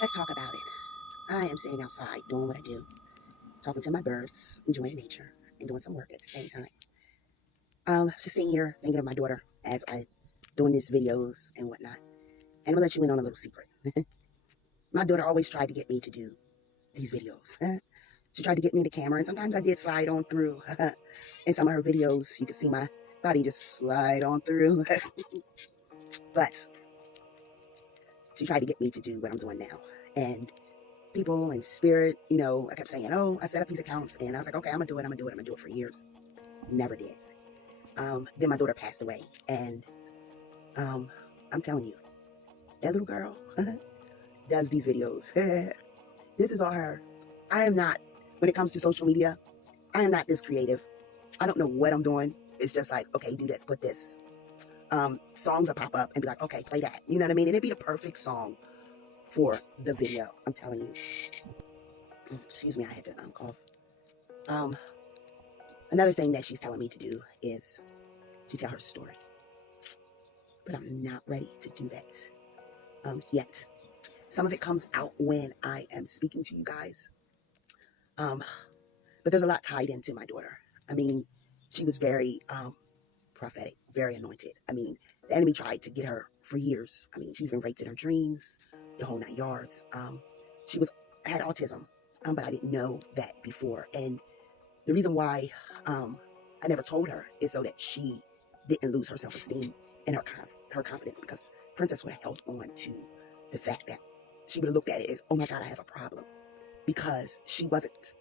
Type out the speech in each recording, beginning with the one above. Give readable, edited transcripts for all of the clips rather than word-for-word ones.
Let's talk about it. I am sitting outside doing what I do, talking to my birds, enjoying nature, and doing some work at the same time. Just sitting here thinking of my daughter as I doing these videos and whatnot. And I'm gonna let you in on a little secret. My daughter always tried to get me to do these videos. She tried to get me the camera, and sometimes I did slide on through. In some of her videos, you can see my body just slide on through. But she tried to get me to do what I'm doing now. And people and spirit, I kept saying, oh, I set up these accounts, and I was like, okay, I'm gonna do it, I'm gonna do it for years. Never did. Then my daughter passed away, and I'm telling you, that little girl does these videos. This is all her. I am not, when it comes to social media, I am not this creative. I don't know what I'm doing. It's just like, okay, do this, put this. Songs will pop up and be like, okay, play that. You know what I mean? And it'd be the perfect song for the video. I'm telling you. Excuse me, I had to cough. Another thing that she's telling me to do is to tell her story. But I'm not ready to do that yet. Some of it comes out when I am speaking to you guys. But there's a lot tied into my daughter. I mean, she was very prophetic, very anointed. I mean, the enemy tried to get her for years. I mean, she's been raped in her dreams, the whole 9 yards. She had autism, but I didn't know that before. And the reason why I never told her is so that she didn't lose her self-esteem and her confidence, because Princess would have held on to the fact that she would have looked at it as, oh my God, I have a problem, because she wasn't,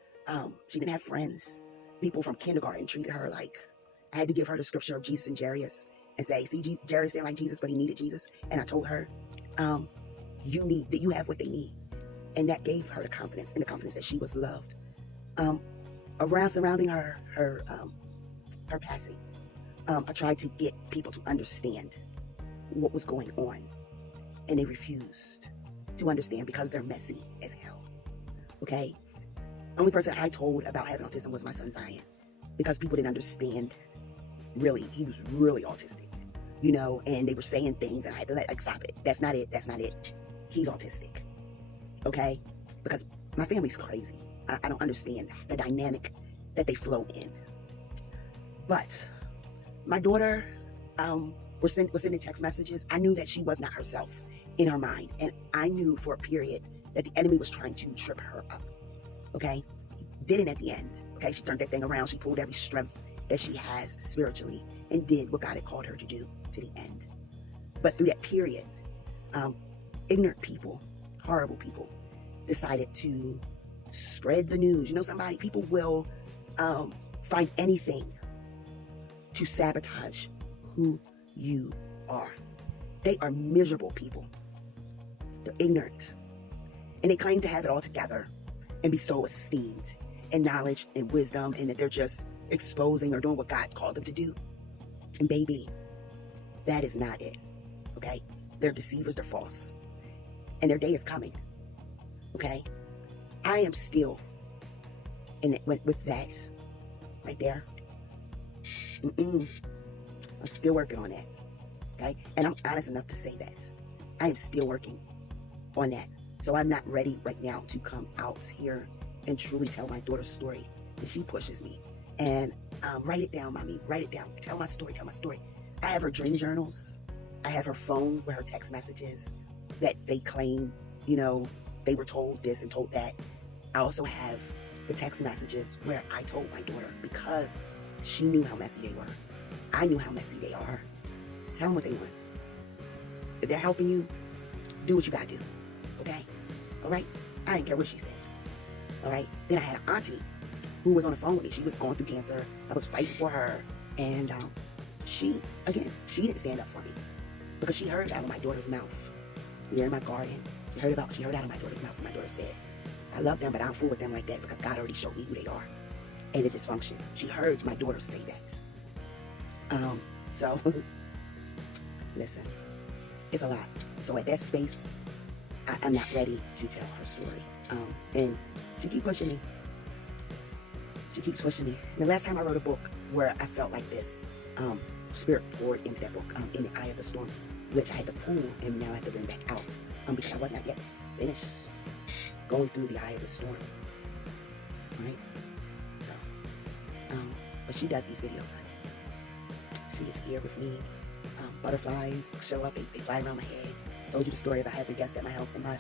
she didn't have friends. People from kindergarten treated her like, I had to give her the scripture of Jesus and Jairus and say, see, Jairus didn't like Jesus, but he needed Jesus. And I told her, you have what they need. And that gave her the confidence, and the confidence that she was loved. Surrounding her passing, I tried to get people to understand what was going on, and they refused to understand because they're messy as hell. Okay? Only person I told about having autism was my son Zion, because people didn't understand. Really, he was really autistic, and they were saying things, and I had to stop it. That's not it. He's autistic. Okay? Because my family's crazy. I don't understand the dynamic that they flow in. But my daughter was sending text messages. I knew that she was not herself in her mind. And I knew for a period that the enemy was trying to trip her up. Okay? Didn't at the end. Okay? She turned that thing around. She pulled every strength that she has spiritually and did what God had called her to do to the end. But through that period, ignorant people, horrible people, decided to spread the news. People will find anything to sabotage who you are. They are miserable people. They're ignorant. And they claim to have it all together and be so esteemed in knowledge and wisdom, and that they're just exposing or doing what God called them to do. And baby, that is not it. Okay? They're deceivers, they're false. And their day is coming. Okay? I am still in it with that right there. I'm still working on that. Okay? And I'm honest enough to say that. I am still working on that. So I'm not ready right now to come out here and truly tell my daughter's story. And she pushes me. And write it down, mommy. Write it down. Tell my story. I have her dream journals. I have her phone with her text messages that they claim, they were told this and told that. I also have the text messages where I told my daughter, because she knew how messy they were. I knew how messy they are. Tell them what they want. If they're helping you, do what you gotta do. Okay? All right? I didn't care what she said. All right? Then I had an auntie who was on the phone with me. She was going through cancer. I was fighting for her. And she didn't stand up for me, because she heard out of my daughter's mouth. We were in my garden. She heard out of my daughter's mouth, and my daughter said, I love them, but I don't fool with them like that, because God already showed me who they are and the dysfunction. She heard my daughter say that. So, listen, it's a lot. So at that space, I'm not ready to tell her story. And she keeps pushing me. And the last time I wrote a book where I felt like this, Spirit poured into that book, In the Eye of the Storm, which I had to pull and now I have to bring back out, because I was not yet finish going through the eye of the storm, right? So, but she does these videos, honey. She is here with me. Butterflies show up, they fly around my head. I told you the story about having guests at my house and my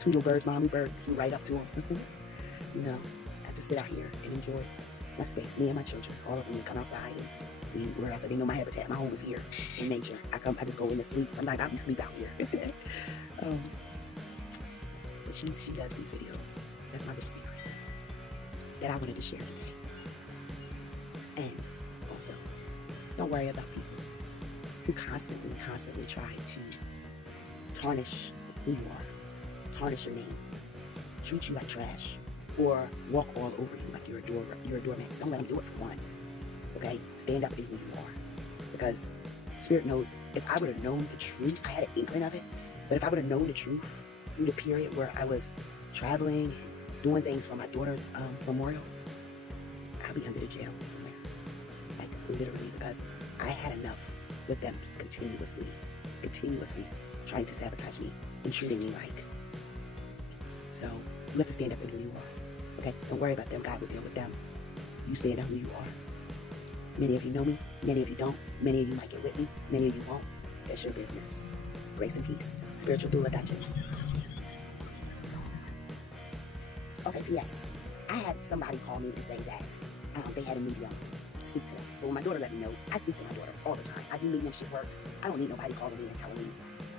Tweedlebird's mommy bird flew right up to them. You know, I just sit out here and enjoy my space, me and my children. All of them come outside and where else? They know my habitat. My home is here in nature. I just go in to sleep. Sometimes I'll be asleep out here. But she does these videos. That's my little secret that I wanted to share today. And also, don't worry about people who constantly try to tarnish who you are, tarnish your name, treat you like trash, or walk all over you like you're a doormat. Don't let them do it for one. Okay? Stand up in who you are. Because Spirit knows if I would have known the truth, I had an inkling of it, but if I would have known the truth through the period where I was traveling and doing things for my daughter's memorial, I'd be under the jail somewhere. Like, literally, because I had enough with them continuously trying to sabotage me and treating me like. So, you have to stand up in who you are. Okay? Don't worry about them. God will deal with them. You stand up who you are. Many of you know me. Many of you don't. Many of you might get with me. Many of you won't. That's your business. Grace and peace. Spiritual doula Duchess. Okay, P.S. I had somebody call me and say that they had a medium speak to them. But when my daughter let me know, I speak to my daughter all the time. I do mediumship work. I don't need nobody calling me and telling me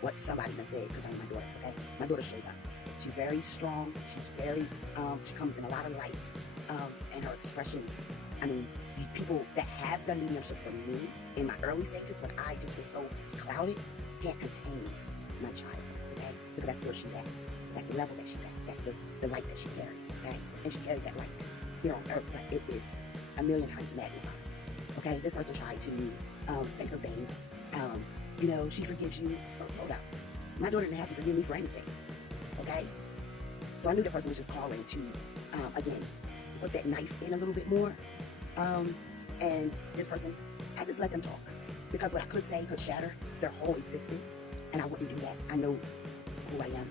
what somebody done said because I'm my daughter, okay? My daughter shows up. She's very strong. She's very, she comes in a lot of light. And her expressions, I mean, people that have done mediumship for me in my early stages when I just was so clouded can't contain my child, okay? Because that's where she's at. That's the level that she's at. That's the light that she carries, okay? And she carried that light here on earth, but it is a million times magnified, okay? This person tried to say some things. You know, she forgives you for, hold up. My daughter didn't have to forgive me for anything, okay? So I knew the person was just calling to, again, put that knife in a little bit more. And this person, I just let them talk. Because what I could say could shatter their whole existence, and I wouldn't do that. I know who I am,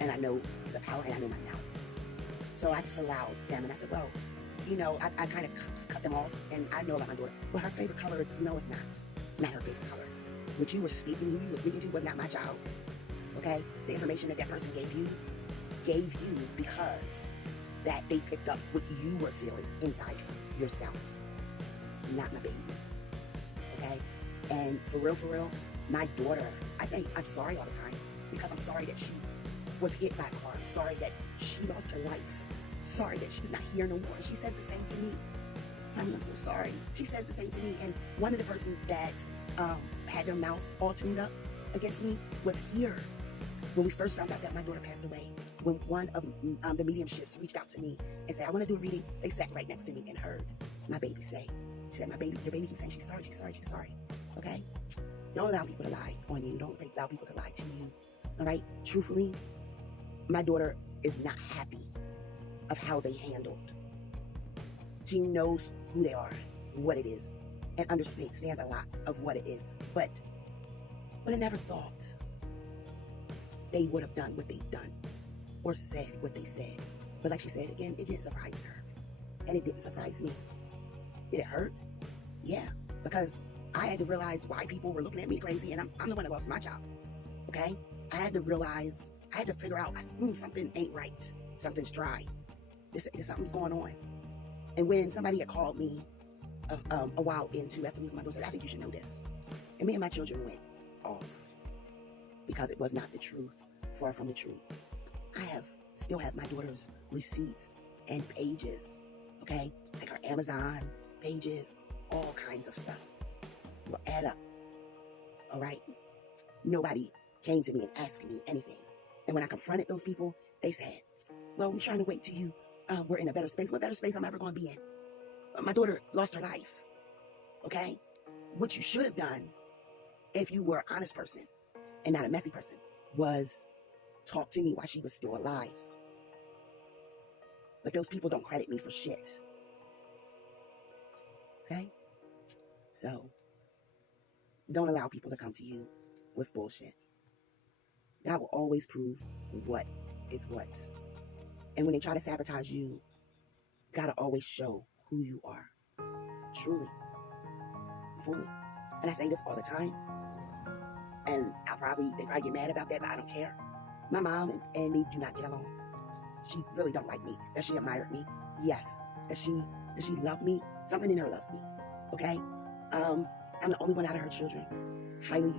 and I know the power, and I know my mouth. So I just allowed them, and I said, well, you know, I kind of cut them off, and I know about my daughter. Well, her favorite color is, no, it's not. It's not her favorite color. What you were speaking to was not my child, okay? The information that person gave you because that they picked up what you were feeling inside yourself, not my baby, okay? And for real, my daughter, I say I'm sorry all the time because I'm sorry that she was hit by a car. I'm sorry that she lost her life. I'm sorry that she's not here no more. She says the same to me. Honey, I'm so sorry. She says the same to me. And one of the persons that had their mouth all tuned up against me was here when we first found out that my daughter passed away. When one of the mediumships reached out to me and said, I want to do a reading, they sat right next to me and heard my baby say, she said, your baby keeps saying she's sorry, okay? Don't allow people to lie on you. Don't allow people to lie to you, all right? Truthfully, my daughter is not happy of how they handled. She knows who they are, what it is, and understands a lot of what it is. But I never thought they would have done what they've done or said what they said. But like she said, again, it didn't surprise her. And it didn't surprise me. Did it hurt? Yeah, because I had to realize why people were looking at me crazy, and I'm the one that lost my child, okay? I had to figure out, something ain't right. Something's dry. Something's going on. And when somebody had called me a while into, after losing my daughter, said, I think you should know this. And me and my children went off because it was not the truth, far from the truth. I still have my daughter's receipts and pages, okay? Like her Amazon pages, all kinds of stuff. Will add up, all right? Nobody came to me and asked me anything. And when I confronted those people, they said, well, I'm trying to wait till we're in a better space. What better space I'm ever going to be in? My daughter lost her life, okay? What you should have done if you were an honest person and not a messy person was talk to me while she was still alive. But those people don't credit me for shit, okay? So don't allow people to come to you with bullshit. God will always prove what is what. And when they try to sabotage you, gotta always show who you are. Truly. Fully. And I say this all the time. And they probably get mad about that, but I don't care. My mom and me do not get along. She really don't like me. Does she admire me? Yes. Does she love me? Something in her loves me. Okay? I'm the only one out of her children. Highly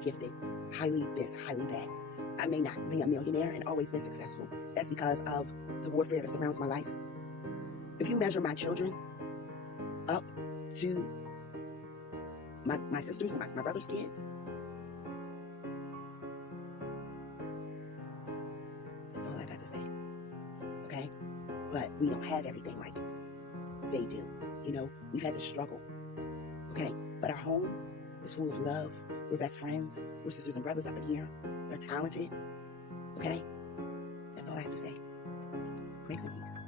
gifted. Highly this, highly that. I may not be a millionaire and always been successful. That's because of the warfare that surrounds my life. If you measure my children up to my sisters and my brother's kids, that's all I got to say. Okay? But we don't have everything like they do. You know, we've had to struggle. Okay? But our home is full of love. We're best friends. We're sisters and brothers up in here. They're talented. Okay? That's all I have to say. Grace and peace.